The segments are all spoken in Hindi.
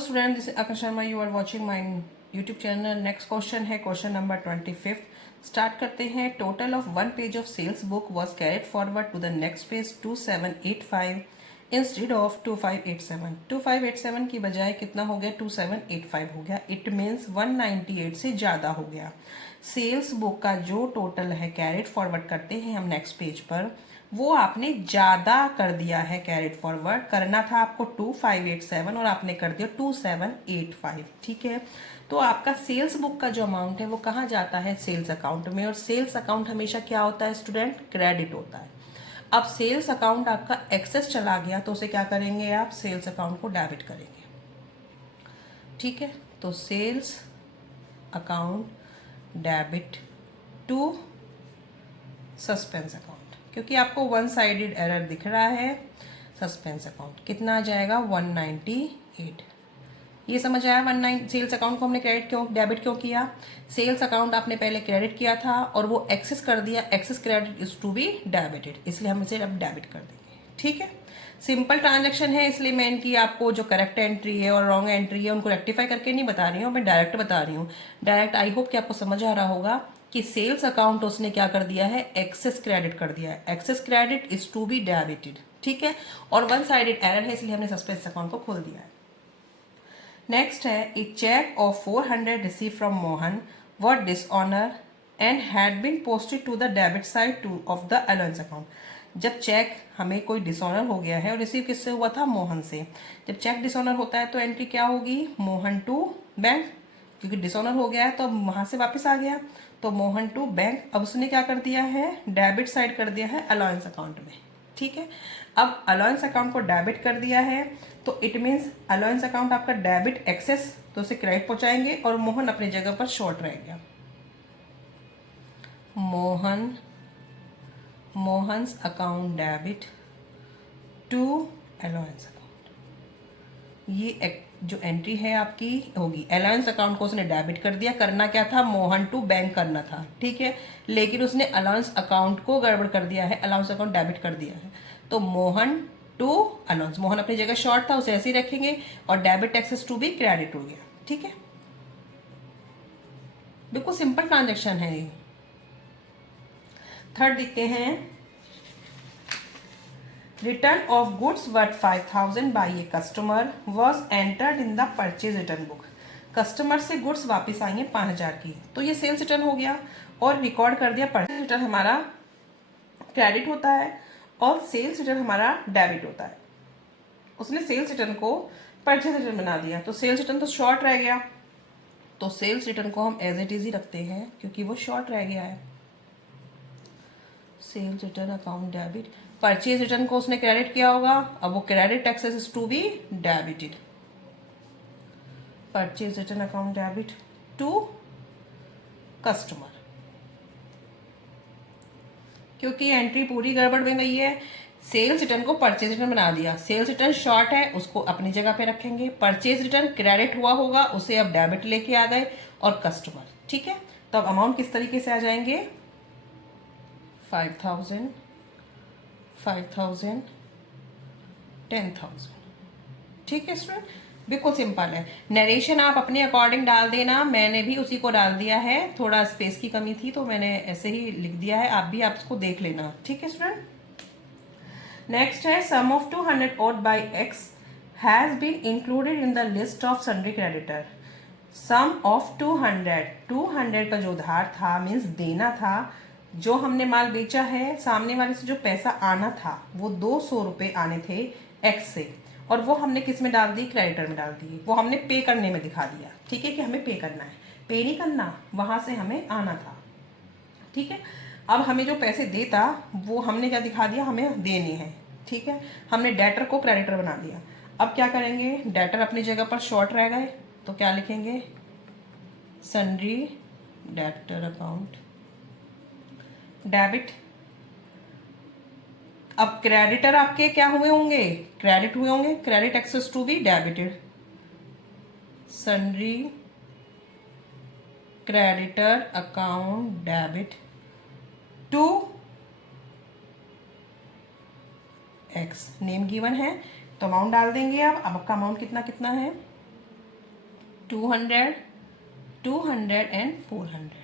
Student, this is Akash Sharma, you are watching my YouTube channel. Next question है क्वेश्चन नंबर 25। स्टार्ट करते हैं। Total of one page of sales book was carried forward to the next page 2785 instead of 2587। 2587 की बजाय कितना हो गया? 2785 हो गया। इट मीन्स 198 से ज़्यादा हो गया। सेल्स बुक का जो टोटल है कैरिड फॉरवर्ड करते हैं हम नेक्स्ट पेज पर, वो आपने ज़्यादा कर दिया है। कैरिड फॉरवर्ड करना था आपको 2587 और आपने कर दिया 2785। ठीक है, तो आपका सेल्स बुक का जो अमाउंट है वो कहाँ जाता है? सेल्स अकाउंट में। और सेल्स अकाउंट हमेशा क्या होता है स्टूडेंट? क्रेडिट होता है। अब सेल्स अकाउंट आपका एक्सेस चला गया तो उसे क्या करेंगे आप? सेल्स अकाउंट को डेबिट करेंगे। ठीक है, तो sales account debit to suspense account, क्योंकि आपको वन साइडेड एरर दिख रहा है। सस्पेंस अकाउंट कितना आ जाएगा? 198। ये समझ आया? 19 सेल्स अकाउंट को हमने क्रेडिट क्यों डेबिट क्यों किया? सेल्स अकाउंट आपने पहले क्रेडिट किया था और वो एक्सेस कर दिया। Excess credit is to be debited, इसलिए हम इसे अब डेबिट कर देंगे। ठीक है, सिंपल ट्रांजैक्शन है, इसलिए मैं इनकी आपको जो करेक्ट एंट्री है और रॉन्ग एंट्री है उनको रेक्टिफाई करके नहीं बता रही हूँ, मैं डायरेक्ट बता रही हूँ। डायरेक्ट आई होप कि आपको समझ आ रहा होगा कि सेल्स अकाउंट उसने क्या कर दिया है? एक्सेस क्रेडिट कर दिया है। Excess credit is to be debited. ठीक है, और वन साइडेड एरर है इसलिए हमने सस्पेंस अकाउंट को खोल दिया है। नेक्स्ट है, a cheque of 400 receive from Mohan were dishonour and had been posted to the debit side to of the allowance account. जब चेक हमें कोई डिसऑनर हो गया है और रिसीव किससे हुआ था? मोहन से। जब चेक डिसऑनर होता है तो एंट्री क्या होगी? मोहन टू बैंक, क्योंकि डिसऑनर हो गया है तो अब वहां से वापस आ गया, तो मोहन टू बैंक। अब उसने क्या कर दिया है? डेबिट साइड कर दिया है अलाउंस अकाउंट में। ठीक है, अब अलाउंस अकाउंट को डेबिट कर दिया है तो इट मीन्स अलाउंस अकाउंट आपका डेबिट एक्सेस, तो उसे क्रेडिट पहुंचाएंगे और मोहन अपनी जगह पर शॉर्ट रह गया। Mohan's account debit to allowance account. ये जो एंट्री है आपकी होगी। अलाउंस अकाउंट को उसने डेबिट कर दिया। करना क्या था? मोहन टू बैंक करना था। ठीक है, लेकिन उसने अलाउंस अकाउंट को गड़बड़ कर दिया है, अलाउंस अकाउंट डेबिट कर दिया है। तो मोहन टू अलाउंस, मोहन अपनी जगह शॉर्ट था उसे ऐसे ही रखेंगे और डेबिट एक्सेस टू भी क्रेडिट हो गया। ठीक है, बिल्कुल सिंपल ट्रांजेक्शन है ये। थर्ड देखते हैं। Return of goods worth 5000 by a customer was entered in the purchase return book. Customer से गुड्स वापस आई हैं 5000 की, तो ये सेल्स रिटर्न हो गया और रिकॉर्ड कर दिया। परचेज रिटर्न हमारा क्रेडिट होता है और सेल्स रिटर्न हमारा डेबिट होता है। उसने सेल्स रिटर्न को परचेज रिटर्न बना दिया, तो सेल्स रिटर्न तो शॉर्ट रह गया, तो सेल्स रिटर्न को हम एज इट इज ही रखते हैं क्योंकि वो शॉर्ट रह गया है। Sales return account debit, purchase return को उसने क्रेडिट किया होगा, अब वो credit excess is to be debited. Purchase return account debit to customer, क्योंकि एंट्री पूरी गड़बड़ में गई है। सेल्स रिटर्न को परचेज रिटर्न बना दिया। सेल्स रिटर्न शॉर्ट है, उसको अपनी जगह पे रखेंगे। परचेज रिटर्न क्रेडिट हुआ होगा, उसे अब डेबिट लेके आ गए और कस्टमर। ठीक है, तो अब अमाउंट किस तरीके से आ जाएंगे? 5000, 5000, 10,000। ठीक है स्टूडेंट, बिल्कुल सिंपल है। नरेशन आप अपने अकॉर्डिंग डाल देना, मैंने भी उसी को डाल दिया है। थोड़ा स्पेस की कमी थी तो मैंने ऐसे ही लिख दिया है, आप भी आप इसको देख लेना। ठीक है स्टूडेंट, नेक्स्ट है sum of 200 owed by X has been included in the list of sundry creditor. Sum of 200 का जो उधार था मीन्स देना था, जो हमने माल बेचा है, सामने वाले से जो पैसा आना था वो 200 रुपये आने थे एक्स से, और वो हमने किस में डाल दी? क्रेडिटर में डाल दी। वो हमने पे करने में दिखा दिया। ठीक है, कि हमें पे करना है, पे नहीं करना, वहां से हमें आना था। ठीक है, अब हमें जो पैसे देता वो हमने क्या दिखा दिया? हमें देने हैं। ठीक है, हमने डेटर को क्रेडिटर बना दिया। अब क्या करेंगे? डेटर अपनी जगह पर शॉर्ट रह गए तो क्या लिखेंगे? Sundry debtor account debit. अब क्रेडिटर आपके क्या हुए होंगे? क्रेडिट हुए होंगे, credit excess to be debited. Sundry creditor account debit to X, name given है तो अमाउंट डाल देंगे। अब आपका अमाउंट कितना कितना है? 200, 200 एंड 400।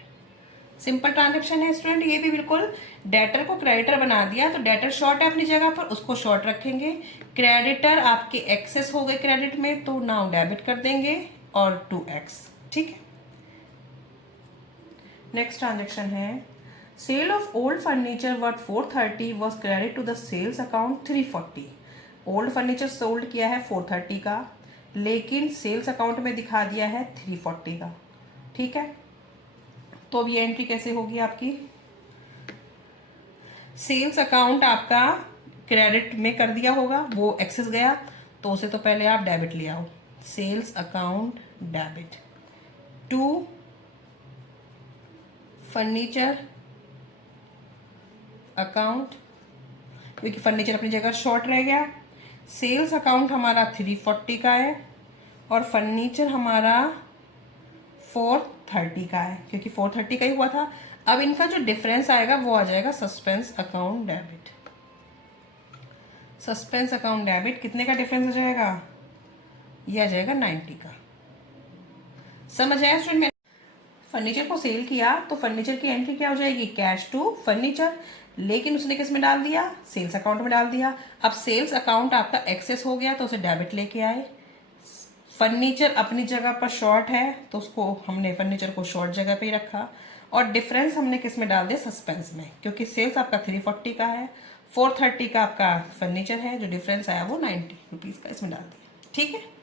सिंपल ट्रांजेक्शन है स्टूडेंट, ये भी बिल्कुल। डेटर को क्रेडिटर बना दिया, तो डेटर शॉर्ट है अपनी जगह पर, उसको शॉर्ट रखेंगे। क्रेडिटर आपके एक्सेस हो गए क्रेडिट में, तो नाउ डेबिट कर देंगे और 2x। ठीक है। नेक्स्ट ट्रांजेक्शन है sale of old furniture worth 430 was credit to the sales account 340। Old furniture sold किया है 430 का, लेकिन सेल्स अकाउंट में दिखा दिया है 340 का। ठीक है, तो अब ये एंट्री कैसे होगी आपकी? सेल्स अकाउंट आपका क्रेडिट में कर दिया होगा, वो एक्सेस गया, तो उसे तो पहले आप डेबिट ले आओ। Sales account debit to furniture account, क्योंकि फर्नीचर अपनी जगह शॉर्ट रह गया। सेल्स अकाउंट हमारा 340 का है और फर्नीचर हमारा 430 का है, क्योंकि 430 का ही हुआ था। अब इनका जो डिफरेंस आएगा वो आ जाएगा suspense account debit. Suspense account debit कितने का डिफरेंस आ जाएगा? ये आ जाएगा 90 का। समझ आया स्टूडेंट? फर्नीचर को सेल किया तो फर्नीचर की एंट्री क्या हो जाएगी? कैश टू फर्नीचर, लेकिन उसने किस में डाल दिया? सेल्स अकाउंट में डाल दिया। अब सेल्स अकाउंट आपका एक्सेस हो गया तो उसे डेबिट लेके आए। फर्नीचर अपनी जगह पर शॉर्ट है तो उसको हमने फर्नीचर को शॉर्ट जगह पे ही रखा, और डिफरेंस हमने किस में डाल दिया? सस्पेंस में, क्योंकि सेल्स आपका 340 का है, 430 का आपका फर्नीचर है, जो डिफरेंस आया वो 90 रुपीज़ का इसमें डाल दिया। ठीक है।